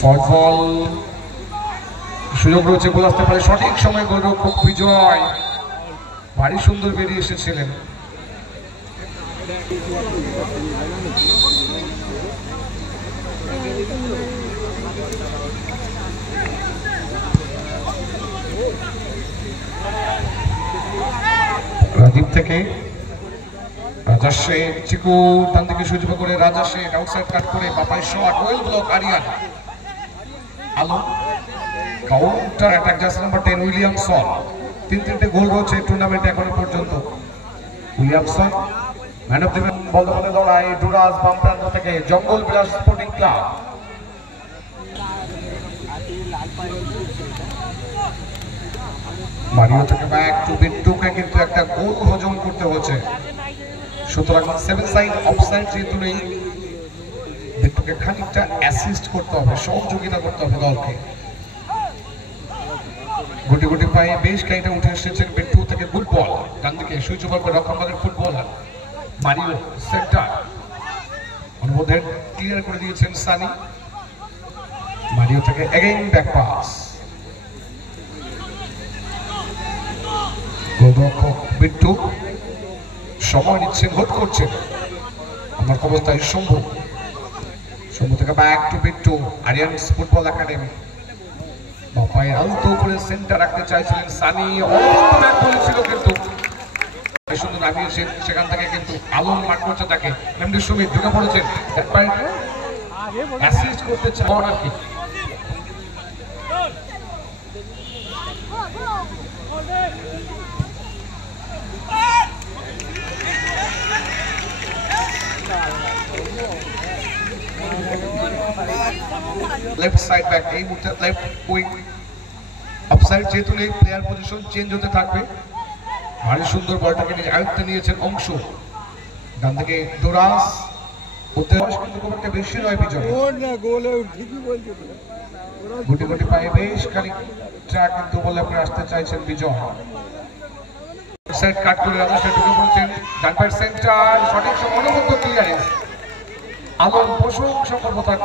ফল সুযোগ রয়েছে, গোল আসতে পারে, সঠিক সময় গোলরক্ষক বিজয় ভারী সুন্দর বেরিয়ে এসেছিলেন। রাজীব থেকে রাজা শেখ, চিকু ডান দিকে সুযোগ করে রাজা শেখ আউটসাইড কাট করে Bapai shot, well block Aryan. আলো counter attack, jersey number 10 Williamson. 3-3টে গোল রয়েছে টুর্নামেন্টে এখনো পর্যন্ত। Williamson man of the match. Ball বলে লড়াই ডুরাস বাম প্রান্ত থেকে Jangal Bilas sporting club. Mario থেকে ব্যাক টু বিট্টুকে কিন্তু একটা গোল হজম করতে হচ্ছে, সুতরাং 7 সাইড অফসাইড যেহেতু নেই, বিট্টুকে খানিকটা অ্যাসিস্ট করতে হবে, সহযোগিতা করতে হবে দলকে। গুটি গুটি পায়ে বেশ খানিকটা উঠে এসেছেন বিট্টু থেকে। গুড বল ডান দিকে সুইচ ওভার করে রক্ষণভাগের ফুটবলার মারিও সেন্টার, অনুবোধের ক্লিয়ার করে দিয়েছেন সানি। মারিও থেকে এগেইন ব্যাক পাস, গোলরক্ষক বিট্টু সময় নিচ্ছেন, হোল্ড করছেন। আমার অবস্থায় শম্ভু থেকে back to Bittu, Aryans football academy. Bapai আলতো করে সেন্টার রাখতে চাইছিলেন সানি, ব্যাক বলেছিল কিন্তু সুন্দর নামিয়েছেন। সেখান থেকে কিন্তু আলম মাঠ করছে তাকে, এমডি সুমিত ঢুকে পড়েছেন, অ্যাসিস্ট করতে চান আর কি। লেফট সাইড ব্যাক, এই মুহূর্তে লেফট উইং অফসাইড যেহেতু নেই, প্লেয়ার পজিশন চেঞ্জ হতে থাকবে। ভারী সুন্দর বলটাকে নিয়ে আয়ত্তে নিয়েছেন অংশ। ডান থেকে ডোরাস, কিন্তু খুব একটা বেশি নয় বিজয়। গুটি গুটি পায়ে বেশ খানিকটা কিন্তু বলে আপনি আসতে চাইছেন বিজয়। সাইড কাট করে রাজা শেখ ঢুকে পড়েছেন, ডান পায়ের সেন্টার, সঠিক সময় অনুমোদিত ক্লিয়ারেন্স। আলম প্রশংসা করবো তার।